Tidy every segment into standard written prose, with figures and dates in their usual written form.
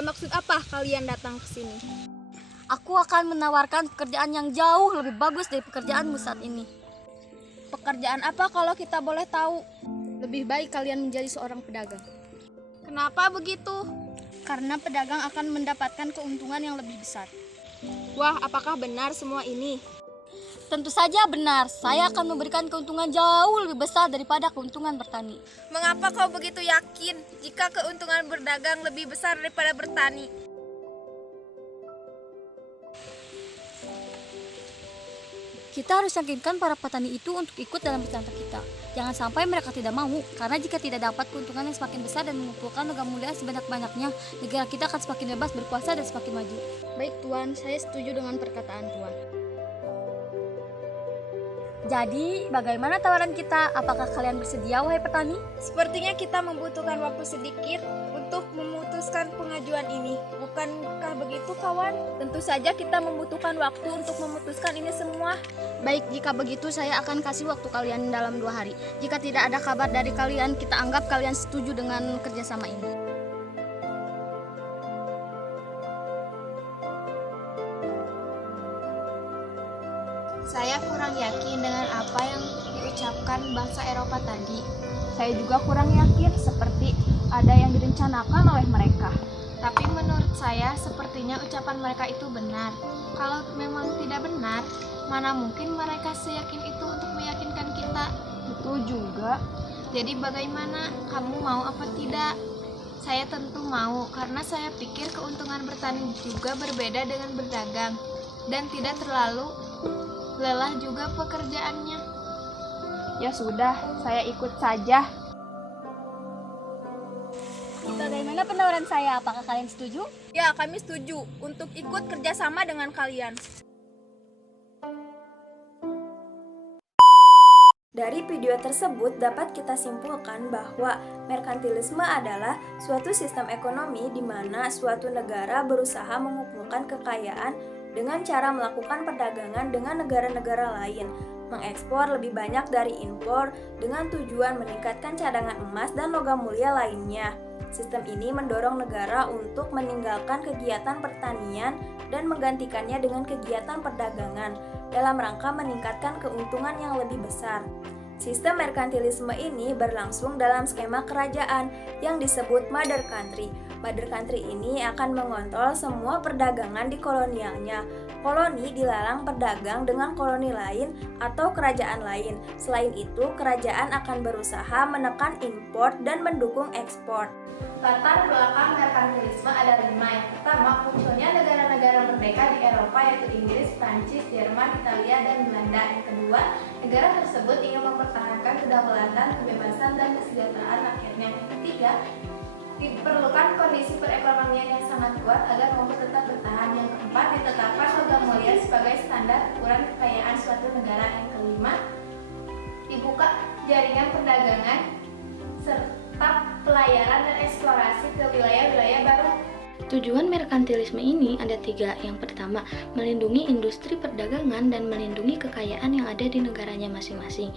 Ada maksud apa kalian datang ke sini? Aku akan menawarkan pekerjaan yang jauh lebih bagus dari pekerjaanmu saat ini. Pekerjaan apa kalau kita boleh tahu? Lebih baik kalian menjadi seorang pedagang. Kenapa begitu? Karena pedagang akan mendapatkan keuntungan yang lebih besar. Wah, apakah benar semua ini? Tentu saja benar, saya akan memberikan keuntungan jauh lebih besar daripada keuntungan bertani. Mengapa kau begitu yakin jika keuntungan berdagang lebih besar daripada bertani? Kita harus yakinkan para petani itu untuk ikut dalam rencana kita. Jangan sampai mereka tidak mau, karena jika tidak dapat keuntungan yang semakin besar dan mengumpulkan logam mulia sebanyak-banyaknya, negara kita akan semakin bebas berkuasa dan semakin maju. Baik Tuan, saya setuju dengan perkataan Tuan. Jadi, bagaimana tawaran kita? Apakah kalian bersedia, wahai petani? Sepertinya kita membutuhkan waktu sedikit untuk memutuskan pengajuan ini. Bukankah begitu, kawan? Tentu saja kita membutuhkan waktu untuk memutuskan ini semua. Baik, jika begitu saya akan kasih waktu kalian dalam 2 hari. Jika tidak ada kabar dari kalian, kita anggap kalian setuju dengan kerjasama ini. Saya kurang yakin dengan apa yang diucapkan bangsa Eropa tadi. Saya juga kurang yakin seperti ada yang direncanakan oleh mereka. Tapi menurut saya sepertinya ucapan mereka itu benar. Kalau memang tidak benar, mana mungkin mereka seyakin itu untuk meyakinkan kita. Betul juga. Jadi bagaimana? Kamu mau apa tidak? Saya tentu mau, karena saya pikir keuntungan bertani juga berbeda dengan berdagang. Dan tidak terlalu lelah juga pekerjaannya. Ya sudah, saya ikut saja. Bagaimana penawaran saya? Apakah kalian setuju? Ya, kami setuju untuk ikut kerjasama dengan kalian. Dari video tersebut dapat kita simpulkan bahwa merkantilisme adalah suatu sistem ekonomi di mana suatu negara berusaha mengumpulkan kekayaan dengan cara melakukan perdagangan dengan negara-negara lain, mengekspor lebih banyak dari impor dengan tujuan meningkatkan cadangan emas dan logam mulia lainnya. Sistem ini mendorong negara untuk meninggalkan kegiatan pertanian dan menggantikannya dengan kegiatan perdagangan dalam rangka meningkatkan keuntungan yang lebih besar. Sistem merkantilisme ini berlangsung dalam skema kerajaan yang disebut Mother Country. Mother Country ini akan mengontrol semua perdagangan di kolonialnya. Koloni dilarang berdagang dengan koloni lain atau kerajaan lain. Selain itu, kerajaan akan berusaha menekan impor dan mendukung ekspor. Latar belakang merkantilisme ada 5. Yang pertama, munculnya negara-negara merdeka di Eropa yaitu Inggris, Prancis, Jerman, Italia, dan Belanda. Yang kedua, negara tersebut ingin mempertahankan kedaulatan, kebebasan, dan kesejahteraan rakyatnya. Yang ketiga, diperlukan kondisi perekonomian yang sangat kuat agar mampu tetap bertahan. Yang keempat, ditetapkan logam mulia sebagai standar ukuran kekayaan suatu negara. Yang kelima, dibuka jaringan perdagangan serta pelayaran dan eksplorasi ke wilayah-wilayah baru. Tujuan merkantilisme ini ada 3. Yang pertama, melindungi industri perdagangan dan melindungi kekayaan yang ada di negaranya masing-masing.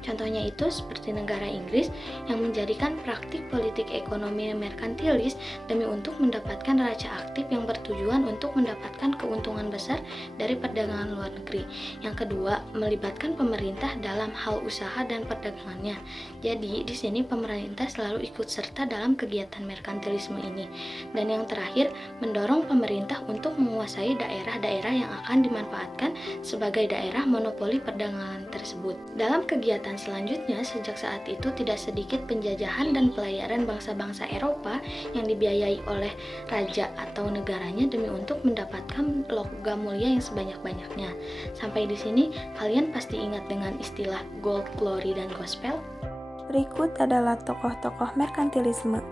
Contohnya itu seperti negara Inggris yang menjadikan praktik politik ekonomi merkantilis demi untuk mendapatkan neraca aktif yang bertujuan untuk mendapatkan keuntungan besar dari perdagangan luar negeri. Yang kedua, melibatkan pemerintah dalam hal usaha dan perdagangannya. Jadi, di sini pemerintah selalu ikut serta dalam kegiatan merkantilisme ini. Dan yang terakhir, mendorong pemerintah untuk menguasai daerah-daerah yang akan dimanfaatkan sebagai daerah monopoli perdagangan tersebut. Dalam kegiatan selanjutnya, sejak saat itu tidak sedikit penjajahan dan pelayaran bangsa-bangsa Eropa yang dibiayai oleh raja atau negaranya demi untuk mendapatkan logam mulia yang sebanyak-banyaknya. Sampai di sini, kalian pasti ingat dengan istilah gold, glory, dan gospel? Berikut adalah tokoh-tokoh merkantilisme.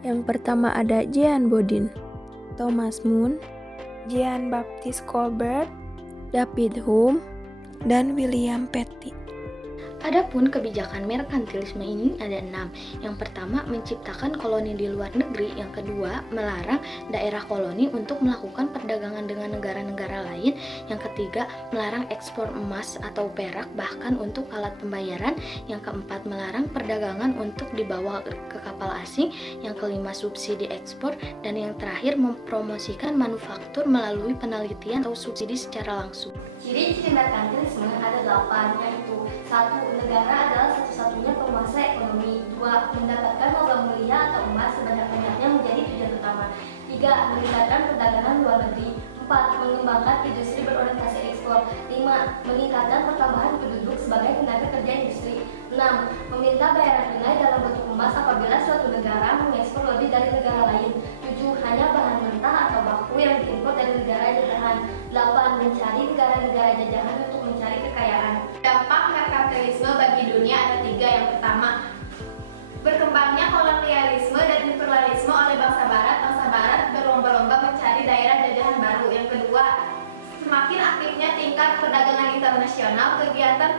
Yang pertama ada Jean Bodin, Thomas Moon, Jean Baptiste Colbert, David Hume, dan William Petty. Adapun kebijakan merkantilisme ini ada 6. Yang pertama, menciptakan koloni di luar negeri. Yang kedua, melarang daerah koloni untuk melakukan perdagangan dengan negara-negara lain. Yang ketiga, melarang ekspor emas atau perak bahkan untuk alat pembayaran. Yang keempat, melarang perdagangan untuk dibawa ke kapal asing. Yang kelima, subsidi ekspor. Dan yang terakhir, mempromosikan manufaktur melalui penelitian atau subsidi secara langsung. Ciri-ciri merkantilisme ada 8, yaitu 1. Negara adalah satu-satunya penguasa ekonomi. 2. Mendapatkan logam mulia atau emas sebanyak-banyaknya menjadi tujuan utama. 3. Meningkatkan perdagangan luar negeri. 4. Mengembangkan industri berorientasi ekspor. 5. Meningkatkan pertambahan penduduk sebagai tenaga kerja industri. 6. Meminta bayaran tunai dalam bentuk emas apabila suatu negara mengekspor lebih dari negara lain. 7. Hanya bahan mentah atau baku yang diimpor dari negara jajahan. 8. Mencari negara-negara jajahan untuk mencari kekayaan. Dampak merkantilisme bagi dunia ada 3. Yang pertama, berkembangnya kolonialisme dan imperialisme oleh bangsa Barat berlomba-lomba mencari daerah jajahan baru. Yang kedua, semakin aktifnya tingkat perdagangan internasional, kegiatan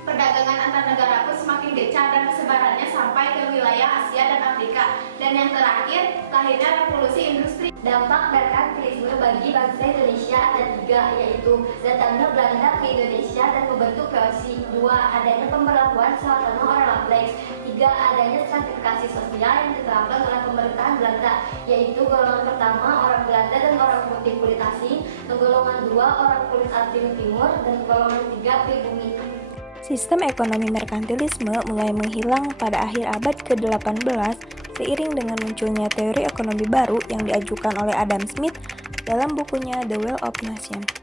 perdagangan antar negara pun semakin gencar dan kesebarannya sampai ke wilayah Asia dan Afrika. Dan yang terakhir, lahirnya revolusi industri. Dampak merkantilisme bagi bangsa Indonesia ada 3, yaitu datangnya Belanda ke Indonesia dan membentuk VOC. 2. Adanya pemberlakuan sewa tanah orang Lamplex. 3. Adanya stratifikasi sosial yang diterapkan oleh pemerintahan Belanda, yaitu golongan pertama orang Belanda dan orang putih kulit asing, golongan 2 orang kulit asing timur, dan golongan 3 pribumi. Sistem ekonomi merkantilisme mulai menghilang pada akhir abad ke-18 seiring dengan munculnya teori ekonomi baru yang diajukan oleh Adam Smith dalam bukunya The Wealth of Nations.